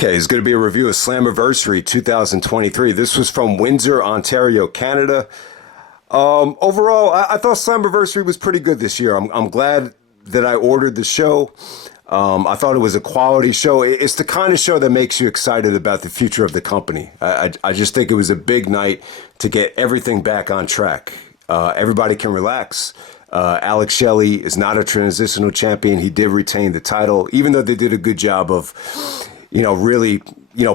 Okay, it's going to be a review of Slammiversary 2023. This was from Windsor, Ontario, Canada. Overall, I thought Slammiversary was pretty good this year. I'm glad that I ordered the show. I thought it was a quality show. It's the kind of show that makes you excited about the future of the company. I just think it was a big night to get everything back on track. Everybody can relax. Alex Shelley is not a transitional champion. He did retain the title, even though they did a good job of, really,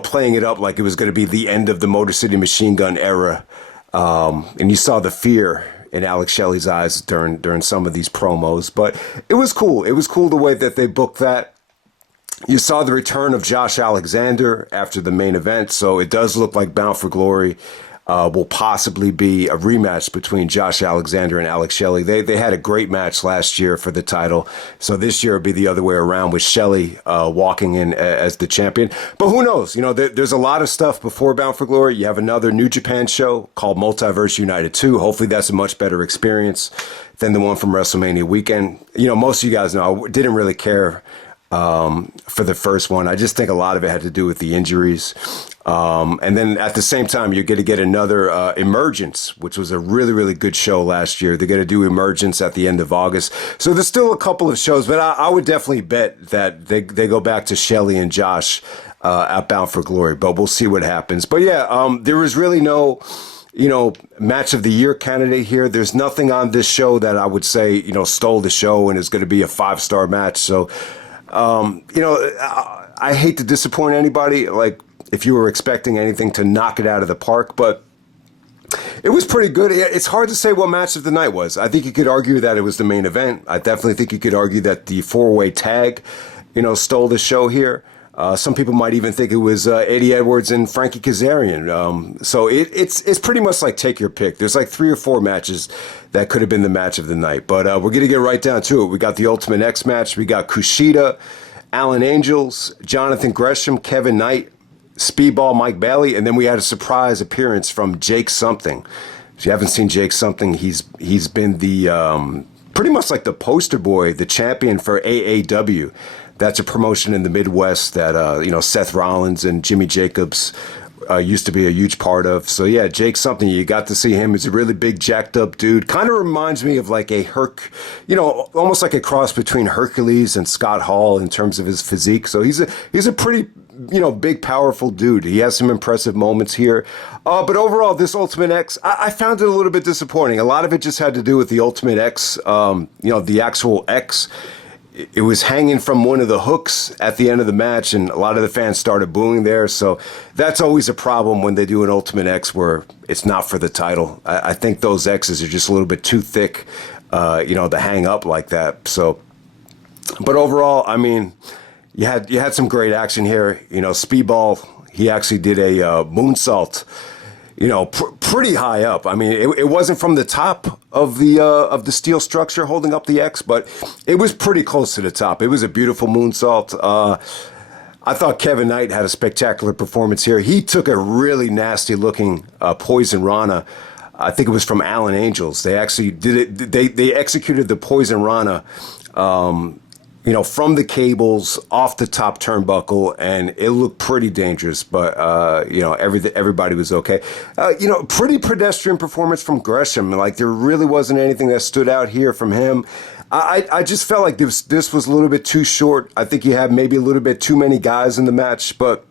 playing it up like it was going to be the end of the Motor City Machine Gun era. And you saw the fear in Alex Shelley's eyes during some of these promos. But it was cool. It was cool the way that they booked that. You saw the return of Josh Alexander after the main event. So it does look like Bound for Glory will possibly be a rematch between Josh Alexander and Alex Shelley. They had a great match last year for the title. So this year it'll be the other way around with Shelley walking in as the champion. But who knows? There's a lot of stuff before Bound for Glory. You have another New Japan show called Multiverse United 2. Hopefully that's a much better experience than the one from WrestleMania weekend. Most of you guys know I didn't really care for the first one. I just think a lot of it had to do with the injuries. And then at the same time, you're going to get another Emergence, which was a really, really good show last year. They're going to do Emergence at the end of August. So there's still a couple of shows, but I would definitely bet that they go back to Shelley and Josh at Bound for Glory, but we'll see what happens. But yeah, there was really no match of the year candidate here. There's nothing on this show that I would say, stole the show and is going to be a 5-star match. So, I hate to disappoint anybody. Like, if you were expecting anything to knock it out of the park, but it was pretty good. It's hard to say what match of the night was. I think you could argue that it was the main event. I definitely think you could argue that the 4-way tag, stole the show here. Some people might even think it was Eddie Edwards and Frankie Kazarian. So it's pretty much like take your pick. There's like 3 or 4 matches that could have been the match of the night. But we're going to get right down to it. We got the Ultimate X match. We got KUSHIDA, Alan Angels, Jonathan Gresham, Kevin Knight, Speedball Mike Bailey, and then we had a surprise appearance from Jake Something. If you haven't seen Jake Something, he's been the pretty much like the poster boy, the champion for AAW. That's a promotion in the Midwest that Seth Rollins and Jimmy Jacobs used to be a huge part of. So yeah, Jake Something, you got to see him. He's a really big, jacked up dude. Kind of reminds me of like a almost like a cross between Hercules and Scott Hall in terms of his physique. So he's a pretty big, powerful dude. He has some impressive moments here. But overall, this Ultimate X, I found it a little bit disappointing. A lot of it just had to do with the Ultimate X, the actual X. It was hanging from one of the hooks at the end of the match, and a lot of the fans started booing there. So that's always a problem when they do an Ultimate X where it's not for the title. I think those X's are just a little bit too thick, to hang up like that. So, but overall, I mean, you had some great action here. Speedball, he actually did a moonsault, pretty high up. I mean, it wasn't from the top of the steel structure holding up the X, but it was pretty close to the top. It was a beautiful moonsault. I thought Kevin Knight had a spectacular performance here. He took a really nasty looking Poison Rana. I think it was from Alan Angels. They actually did it. They executed the Poison Rana, from the cables off the top turnbuckle, and it looked pretty dangerous, but, everybody was okay. Pretty pedestrian performance from Gresham. Like, there really wasn't anything that stood out here from him. I just felt like this was a little bit too short. I think you had maybe a little bit too many guys in the match, but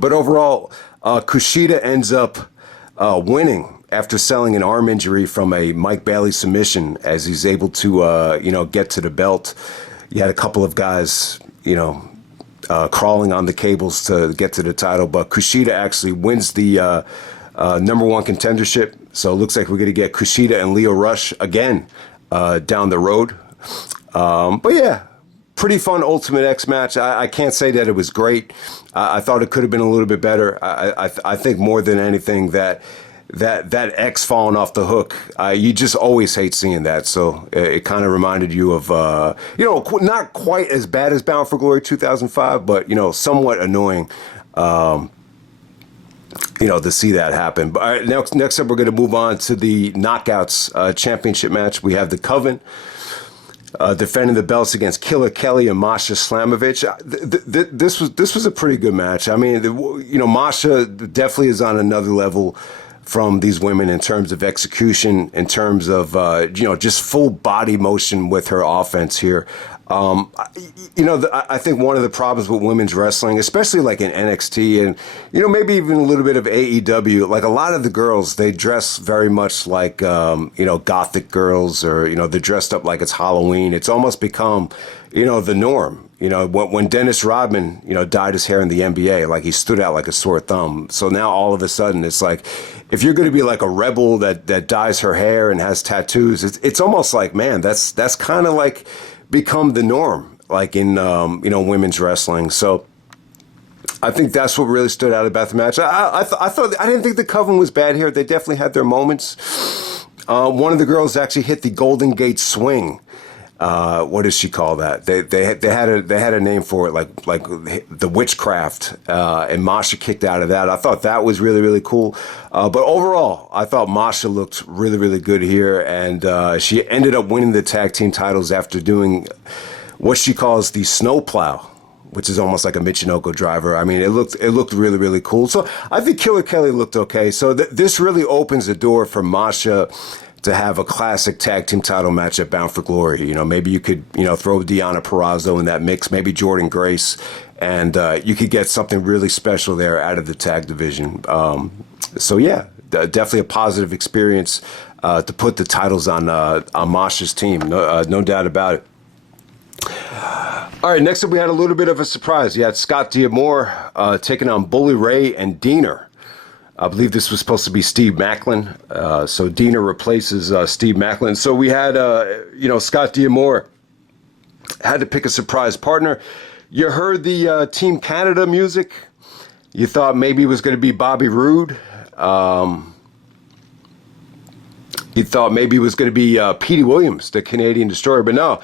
overall, KUSHIDA ends up winning after selling an arm injury from a Mike Bailey submission as he's able to, get to the belt. You had a couple of guys, crawling on the cables to get to the title, but KUSHIDA actually wins the number 1 contendership. So it looks like we're going to get KUSHIDA and Leo Rush again down the road. But yeah, pretty fun Ultimate X match. I can't say that it was great. I thought it could have been a little bit better. I think more than anything that X falling off the hook, you just always hate seeing that. So it kind of reminded you of, not quite as bad as Bound for Glory 2005, but, somewhat annoying, to see that happen. But all right, next up, we're going to move on to the Knockouts championship match. We have the Coven defending the belts against Killer Kelly and Masha Slamovich. This was a pretty good match. I mean, Masha definitely is on another level from these women in terms of execution, in terms of just full body motion with her offense here. I think one of the problems with women's wrestling, especially like in NXT and, maybe even a little bit of AEW, like a lot of the girls, they dress very much like, gothic girls, or, they're dressed up like it's Halloween. It's almost become, the norm. When Dennis Rodman, dyed his hair in the NBA, like he stood out like a sore thumb. So now all of a sudden it's like, if you're going to be like a rebel that dyes her hair and has tattoos, it's almost like, man, that's kind of like become the norm, like in women's wrestling. So I think that's what really stood out about the match. I didn't think the Coven was bad here. They definitely had their moments. One of the girls actually hit the Golden Gate swing. What does she call that? They had a name for it, like the witchcraft, and Masha kicked out of that. I thought that was really, really cool. But overall, I thought Masha looked really, really good here, and she ended up winning the tag team titles after doing what she calls the snowplow, which is almost like a Michinoku driver. I mean, it looked really, really cool. So I think Killer Kelly looked okay. So this really opens the door for Masha to have a classic tag team title match at Bound for Glory. Maybe you could, throw Deonna Purrazzo in that mix, maybe Jordan Grace, and you could get something really special there out of the tag division. So yeah, definitely a positive experience to put the titles on Masha's team. No doubt about it. All right, next up we had a little bit of a surprise. You had Scott D'Amore taking on Bully Ray and Deonna. I believe this was supposed to be Steve Macklin. So Deonna replaces Steve Macklin. So we had, Scott D'Amore had to pick a surprise partner. You heard the Team Canada music. You thought maybe it was going to be Bobby Roode. You thought maybe it was going to be Petey Williams, the Canadian Destroyer. But no,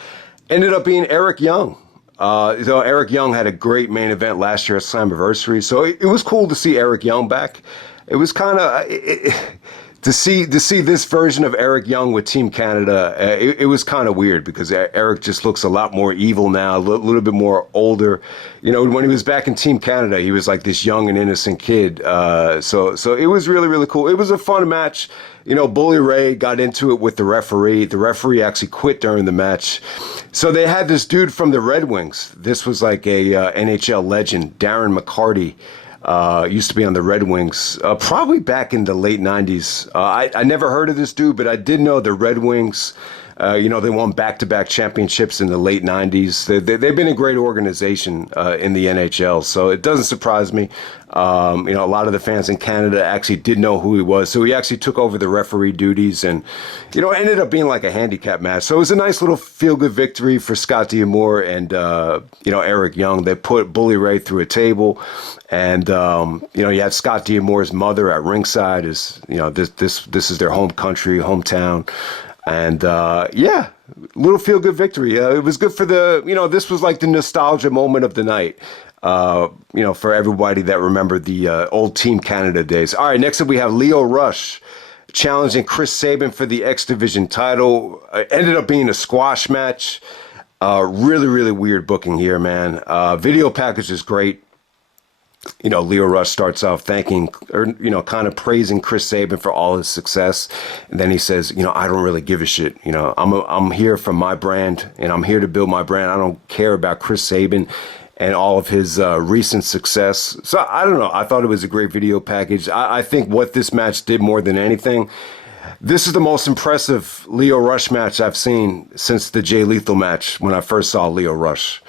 ended up being Eric Young. So Eric Young had a great main event last year at Slammiversary. So it was cool to see Eric Young back. It was kind of to see this version of Eric Young with Team Canada. It was kind of weird because Eric just looks a lot more evil now, a little bit more older. When he was back in Team Canada, he was like this young and innocent kid. So it was really, really cool. It was a fun match. Bully Ray got into it with the referee. The referee actually quit during the match. So they had this dude from the Red Wings. This was like a NHL legend, Darren McCarty. Used to be on the Red Wings, probably back in the late 90s. I never heard of this dude, but I did know the Red Wings, they won back-to-back championships in the late 90s. They've been a great organization in the NHL, so it doesn't surprise me. A lot of the fans in Canada actually did know who he was, so he actually took over the referee duties, and ended up being like a handicap match. So it was a nice little feel-good victory for Scott D'Amore and Eric Young. They put Bully Ray through a table, and you had Scott D'Amore's mother at ringside. This is their home country, hometown. And, little feel-good victory. It was good for this was like the nostalgia moment of the night, for everybody that remembered the old Team Canada days. All right, next up we have Lio Rush challenging Chris Sabin for the X Division title. Ended up being a squash match. Really, really weird booking here, man. Video package is great. Lio Rush starts off thanking or, kind of praising Chris Sabin for all his success. And then he says, I don't really give a shit. I'm here for my brand and I'm here to build my brand. I don't care about Chris Sabin and all of his recent success. So I don't know. I thought it was a great video package. I think what this match did more than anything, this is the most impressive Lio Rush match I've seen since the Jay Lethal match when I first saw Lio Rush.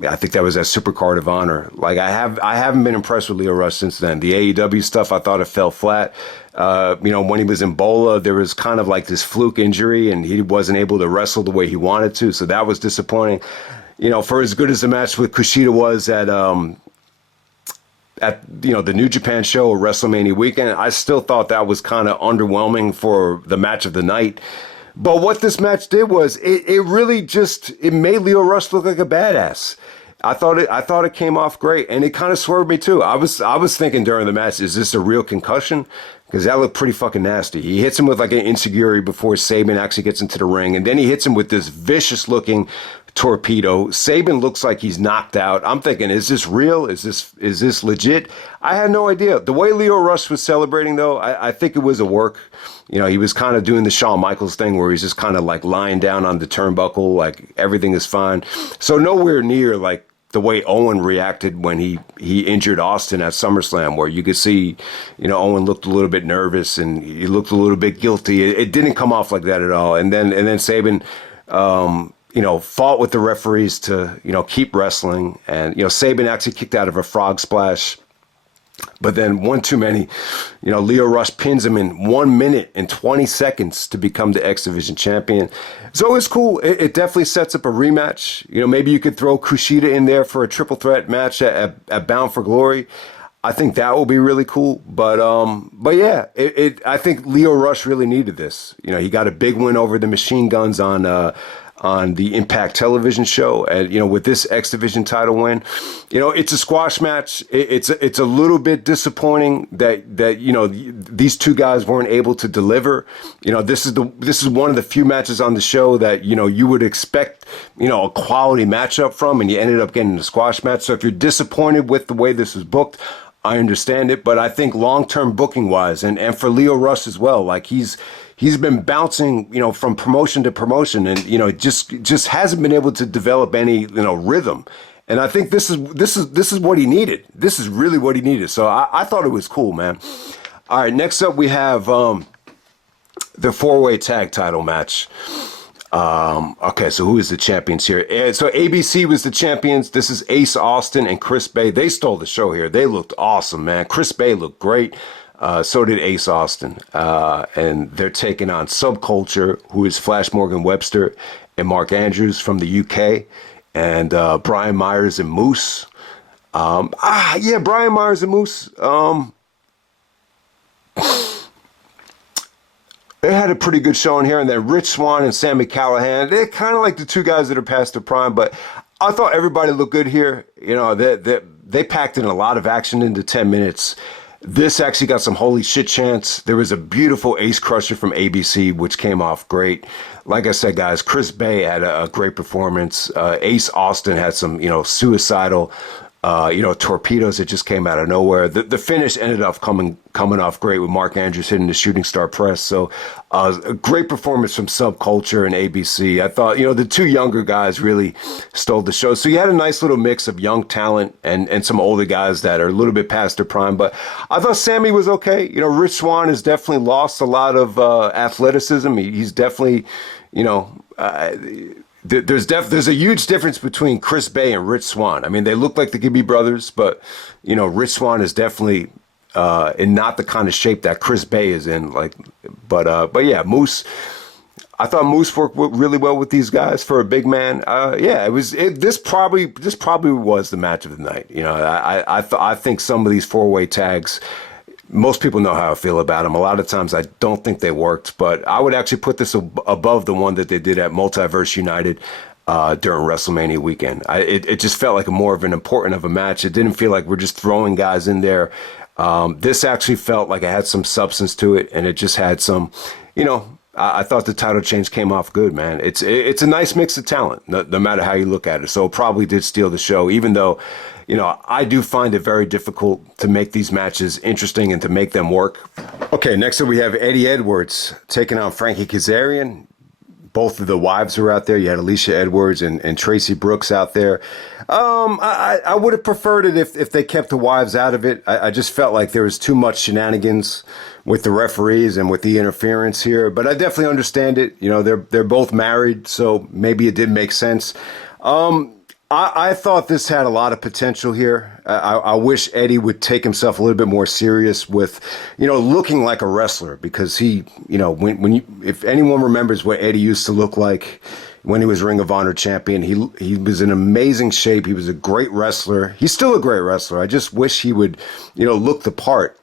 I think that was at Supercard of Honor. Like I haven't been impressed with Lio Rush since then. The AEW stuff, I thought it fell flat. When he was in Bola, there was kind of like this fluke injury and he wasn't able to wrestle the way he wanted to. So that was disappointing. For as good as the match with Kushida was at the New Japan show or WrestleMania weekend, I still thought that was kind of underwhelming for the match of the night. But what this match did was it really it made Lio Rush look like a badass. I thought it came off great, and it kind of swerved me too. I was thinking during the match, is this a real concussion? because that looked pretty fucking nasty. He hits him with like an insecurity before Sabin actually gets into the ring, and then he hits him with this vicious looking torpedo. Sabin looks like he's knocked out. I'm thinking, is this real? Is this legit? I had no idea. The way Lio Rush was celebrating, though, I think it was a work. You know, he was kind of doing the Shawn Michaels thing where he's just kind of like lying down on the turnbuckle, like everything is fine. So nowhere near like the way Owen reacted when he injured Austin at SummerSlam, where you could see, you know, Owen looked a little bit nervous and he looked a little bit guilty. It didn't come off like that at all. And then Sabin, you know, fought with the referees to, you know, keep wrestling. And, you know, Sabin actually kicked out of a frog splash. But then one too many, you know, Lio Rush pins him in 1 minute and 20 seconds to become the X Division champion. So it's cool. It definitely sets up a rematch. You know, maybe you could throw Kushida in there for a triple threat match at Bound for Glory. I think that will be really cool. But yeah, I think Lio Rush really needed this. You know, he got a big win over the Machine Guns on the Impact Television show, and you know, with this X Division title win, you know, it's a squash match. It's a little bit disappointing that you know these two guys weren't able to deliver. You know, this is one of the few matches on the show that you know you would expect, you know, a quality matchup from, and you ended up getting a squash match. So if you're disappointed with the way this was booked, I understand it, but I think long-term booking wise, and for Lio Rush as well, like he's been bouncing, you know, from promotion to promotion, and you know, just hasn't been able to develop any, you know, rhythm. And I think this is what he needed. This is really what he needed. So I thought it was cool, man. All right, next up we have the four-way tag title match. Okay, so who is the champions here? So ABC was the champions. This is Ace Austin and Chris Bay. They stole the show here. They looked awesome, man. Chris Bay looked great. So did Ace Austin. And they're taking on Subculture, who is Flash Morgan Webster and Mark Andrews from the UK, and Brian Myers and Moose. Yeah, Brian Myers and Moose. They had a pretty good showing here, and then Rich Swann and Sami Callihan. They're kind of like the two guys that are past their prime, but I thought everybody looked good here. You know, they packed in a lot of action into 10 minutes. This actually got some holy shit chants. There was a beautiful ace crusher from ABC, which came off great. Like I said, guys, Chris Bay had a great performance. Ace Austin had some, you know, suicidal, you know, torpedoes that just came out of nowhere. The finish ended up coming off great with Mark Andrews hitting the shooting star press. So a great performance from Subculture and ABC. I thought, you know, the two younger guys really stole the show. So you had a nice little mix of young talent and some older guys that are a little bit past their prime. But I thought Sami was okay. You know, Rich Swann has definitely lost a lot of athleticism. He's definitely, you know, there's a huge difference between Chris Bay and Rich Swann. I mean, they look like the Gibby brothers, but you know, Rich Swann is definitely in not the kind of shape that Chris Bay is in. Like, but yeah, Moose. I thought Moose worked really well with these guys for a big man. Yeah, this probably was the match of the night. You know, I think some of these four-way tags, most people know how I feel about them. A lot of times I don't think they worked, but I would actually put this above the one that they did at Multiverse United during WrestleMania weekend. It just felt like more of an important of a match. It didn't feel like we're just throwing guys in there. This actually felt like it had some substance to it, and it just had some, you know, I thought the title change came off good, man. It's a nice mix of talent, no matter how you look at it. So it probably did steal the show, even though, you know, I do find it very difficult to make these matches interesting and to make them work. Okay, next up we have Eddie Edwards taking on Frankie Kazarian. Both of the wives were out there. You had Alicia Edwards and Tracy Brooks out there. I would have preferred it if they kept the wives out of it. I just felt like there was too much shenanigans with the referees and with the interference here. But I definitely understand it. You know, they're both married, so maybe it did make sense. I thought this had a lot of potential here. I wish Eddie would take himself a little bit more serious with, you know, looking like a wrestler, because he, you know, if anyone remembers what Eddie used to look like when he was Ring of Honor champion, he was in amazing shape. He was a great wrestler. He's still a great wrestler. I just wish he would, you know, look the part.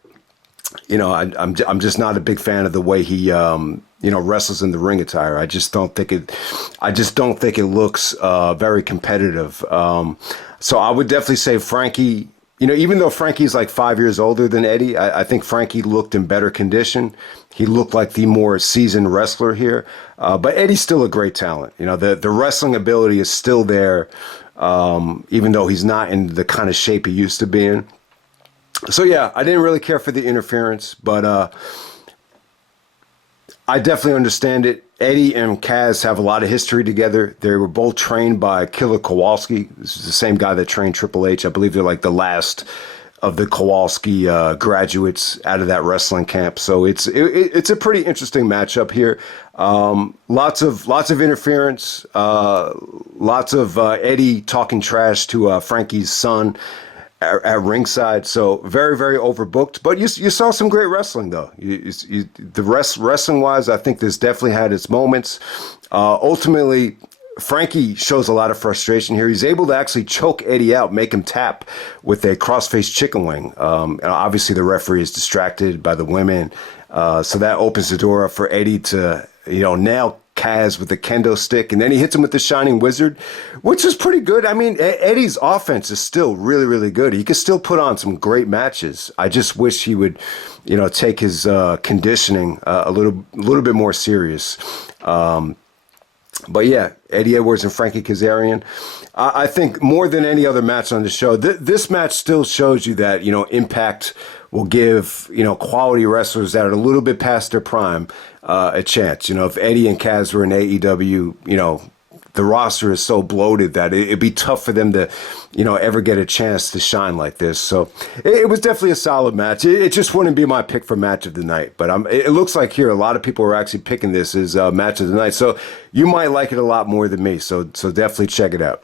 You know, I'm just not a big fan of the way he, you know, wrestles in the ring attire. I just don't think it looks very competitive. So I would definitely say Frankie, even though Frankie's like 5 years older than Eddie, I think Frankie looked in better condition. He looked like the more seasoned wrestler here. But Eddie's still a great talent. The wrestling ability is still there, even though he's not in the kind of shape he used to be in. So, yeah, I didn't really care for the interference, but I definitely understand it. Eddie and Kaz have a lot of history together. They were both trained by Killer Kowalski. This is the same guy that trained Triple H. I believe they're like the last of the Kowalski graduates out of that wrestling camp. So it's a pretty interesting matchup here. Lots of interference. Lots of Eddie talking trash to Frankie's son at ringside. So very, very overbooked. But you saw some great wrestling, though. Wrestling wise, I think this definitely had its moments. Ultimately, Frankie shows a lot of frustration here. He's able to actually choke Eddie out, make him tap with a crossface chicken wing. And obviously, the referee is distracted by the women. So that opens the door up for Eddie to, nail Kaz with the kendo stick, and then he hits him with the Shining Wizard, which is pretty good. I mean, Eddie's offense is still really, really good. He could still put on some great matches. I just wish he would, take his conditioning a little bit more serious. But yeah, Eddie Edwards and Frankie Kazarian. I think more than any other match on the show, this match still shows you that, Impact will give, quality wrestlers that are a little bit past their prime a chance. If Eddie and Kaz were in AEW, the roster is so bloated that it'd be tough for them to, ever get a chance to shine like this. So it was definitely a solid match. It just wouldn't be my pick for match of the night. But it looks like here a lot of people are actually picking this as match of the night. So you might like it a lot more than me. So definitely check it out.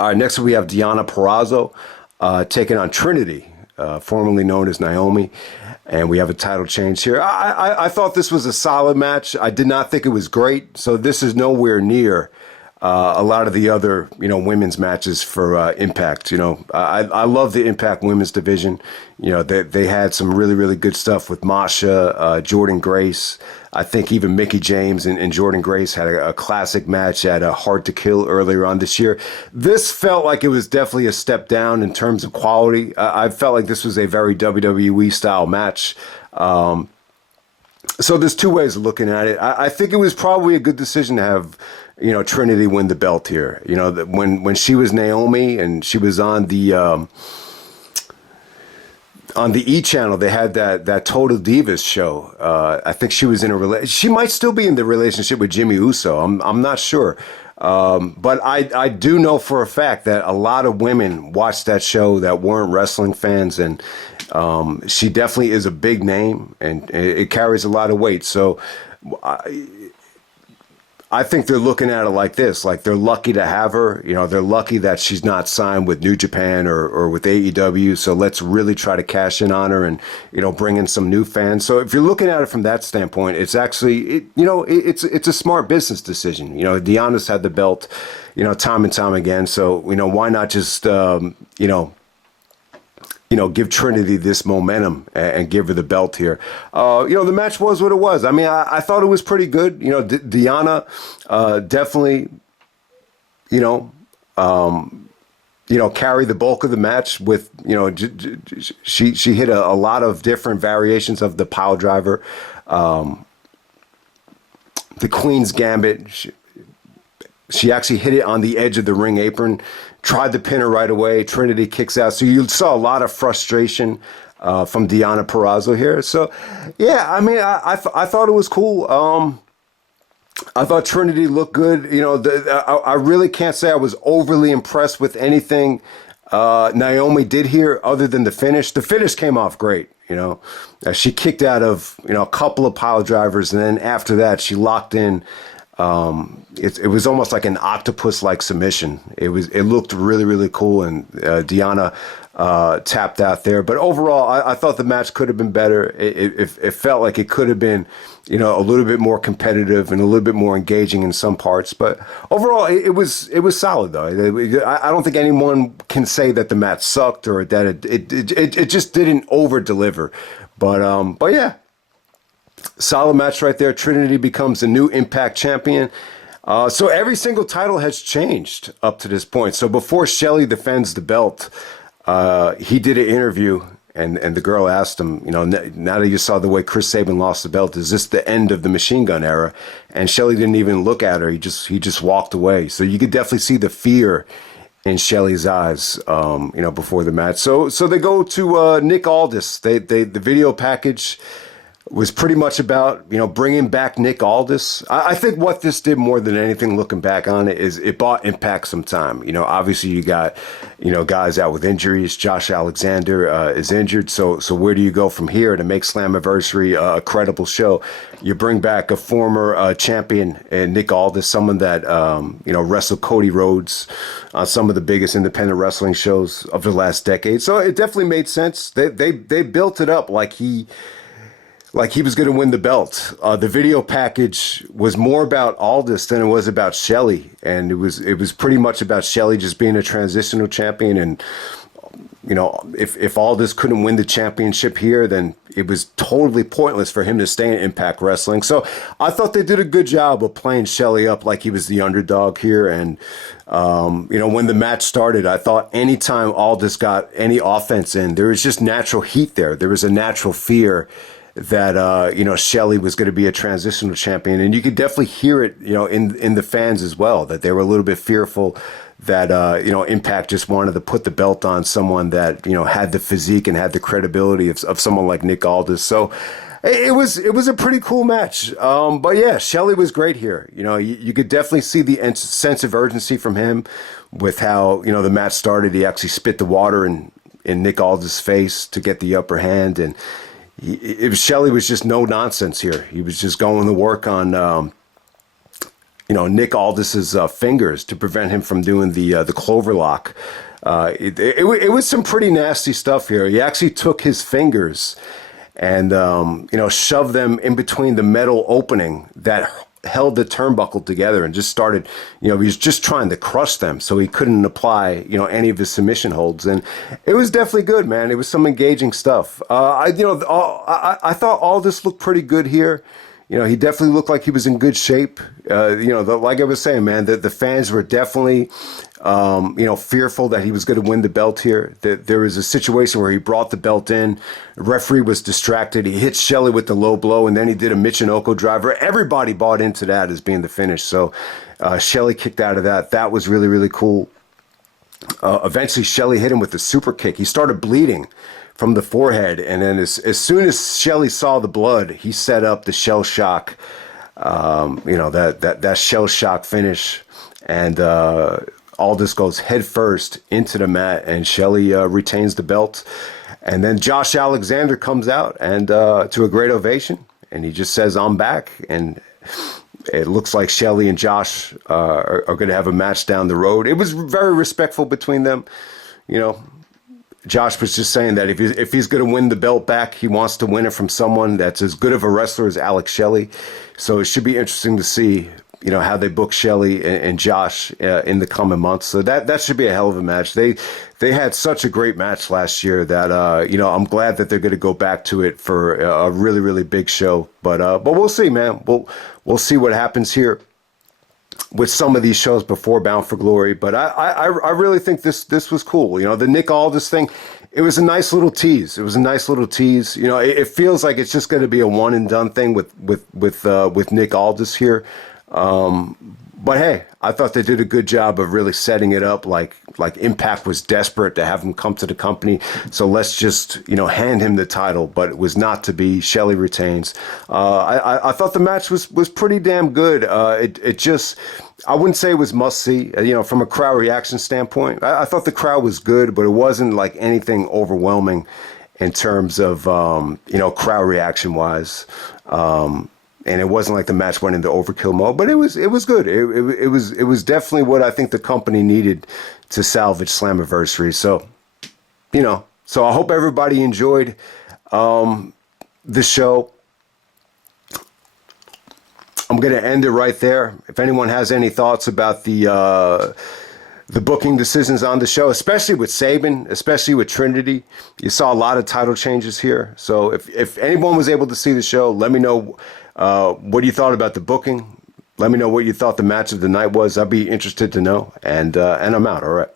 All right, next we have Deonna Purrazzo taking on Trinity, formerly known as Naomi. And we have a title change here. I thought this was a solid match. I did not think it was great. So this is nowhere near a lot of the other, women's matches for Impact. I love the Impact women's division. They had some really, really good stuff with Masha, Jordan Grace. I think even Mickie James and Jordan Grace had a classic match at Hard to Kill earlier on this year. This felt like it was definitely a step down in terms of quality. I felt like this was a very WWE style match. So there's two ways of looking at it. I think it was probably a good decision to have, Trinity win the belt here. When she was Naomi and she was on the E channel, they had that Total Divas show. I think she was in a relationship. She might still be in the relationship with Jimmy Uso. I'm not sure. But I do know for a fact that a lot of women watched that show that weren't wrestling fans, and she definitely is a big name, and it carries a lot of weight. So I think they're looking at it like this, like they're lucky to have her. They're lucky that she's not signed with New Japan or with AEW. So let's really try to cash in on her and, bring in some new fans. So if you're looking at it from that standpoint, it's actually, it's a smart business decision. Deonna's had the belt, time and time again. So, why not just, give Trinity this momentum and give her the belt here. The match was what it was. I mean, I thought it was pretty good. Deonna definitely, carried the bulk of the match with, she hit a lot of different variations of the pile driver. The Queen's Gambit, she actually hit it on the edge of the ring apron, tried to pin her right away. Trinity kicks out. So you saw a lot of frustration from Deonna Purrazzo here. So, yeah, I mean, I thought it was cool. I thought Trinity looked good. I really can't say I was overly impressed with anything Naomi did here other than the finish. The finish came off great. She kicked out of, a couple of pile drivers, and then after that, she locked in. It was almost like an octopus-like submission. It looked really, really cool, and Deonna tapped out there. But overall, I thought the match could have been better. It felt like it could have been, a little bit more competitive and a little bit more engaging in some parts. But overall, it was solid though. I don't think anyone can say that the match sucked or that it just didn't over deliver. But yeah. Solid match right there. Trinity becomes the new Impact champion. So every single title has changed up to this point. So before Shelley defends the belt, he did an interview, and the girl asked him, now that you saw the way Chris Sabin lost the belt, is this the end of the machine gun era? And Shelley didn't even look at her. He just walked away. So you could definitely see the fear in Shelley's eyes, before the match. So they go to Nick Aldis. The video package was pretty much about, bringing back Nick Aldis. I think what this did more than anything, looking back on it, is it bought Impact some time. Obviously you got, guys out with injuries. Josh Alexander is injured. So where do you go from here to make Slammiversary a credible show? You bring back a former champion, Nick Aldis, someone that, wrestled Cody Rhodes on some of the biggest independent wrestling shows of the last decade. So it definitely made sense. They built it up like he was going to win the belt. The video package was more about Aldis than it was about Shelley, and it was pretty much about Shelley just being a transitional champion. And if Aldis couldn't win the championship here, then it was totally pointless for him to stay in Impact Wrestling. So I thought they did a good job of playing Shelley up like he was the underdog here. And when the match started, I thought anytime Aldis got any offense in, there was just natural heat there. There was a natural fear that Shelley was going to be a transitional champion, and you could definitely hear it in the fans as well, that they were a little bit fearful that Impact just wanted to put the belt on someone that had the physique and had the credibility of someone like Nick Aldis. So it was a pretty cool match. But yeah, Shelley was great here. You could definitely see the sense of urgency from him with how the match started. He actually spit the water in Nick Aldis' face to get the upper hand, and Shelley was just no nonsense here. He was just going to work on, Nick Aldis's fingers to prevent him from doing the clover lock. It was some pretty nasty stuff here. He actually took his fingers and, shoved them in between the metal opening that held the turnbuckle together and just started, he was just trying to crush them so he couldn't apply, any of his submission holds. And it was definitely good, man. It was some engaging stuff. I thought Aldis looked pretty good here. He definitely looked like he was in good shape. Like I was saying, man, the fans were definitely, fearful that he was going to win the belt here. There was a situation where he brought the belt in. The referee was distracted. He hit Shelley with the low blow, and then he did a Michinoku driver. Everybody bought into that as being the finish. So Shelley kicked out of that. That was really, really cool. Eventually, Shelley hit him with the super kick. He started bleeding from the forehead, and then as soon as Shelley saw the blood, he set up the shell shock, that shell shock finish, and Aldis goes head first into the mat, and Shelley retains the belt. And then Josh Alexander comes out and to a great ovation, and he just says, "I'm back." And it looks like Shelley and Josh are going to have a match down the road. It was very respectful between them. Josh was just saying that if he's going to win the belt back, he wants to win it from someone that's as good of a wrestler as Alex Shelley. So it should be interesting to see, how they book Shelley and Josh in the coming months. So that should be a hell of a match. They had such a great match last year that, I'm glad that they're going to go back to it for a really, really big show. But we'll see, man. We'll see what happens here with some of these shows before Bound for Glory. But I really think this was cool. The Nick Aldis thing, it was a nice little tease. It feels like it's just going to be a one and done thing with Nick Aldis here. But hey, I thought they did a good job of really setting it up like Impact was desperate to have him come to the company. So let's just, hand him the title, but it was not to be. Shelley retains. I thought the match was pretty damn good. It just, I wouldn't say it was must see, from a crowd reaction standpoint. I thought the crowd was good, but it wasn't like anything overwhelming in terms of, crowd reaction wise. And it wasn't like the match went into overkill mode, but it was good. It was definitely what I think the company needed to salvage Slammiversary. So, so I hope everybody enjoyed the show. I'm going to end it right there. If anyone has any thoughts about the booking decisions on the show, especially with Sabin, especially with Trinity, you saw a lot of title changes here. So if anyone was able to see the show, let me know what you thought about the booking. Let me know what you thought the match of the night was. I'd be interested to know. And I'm out. All right.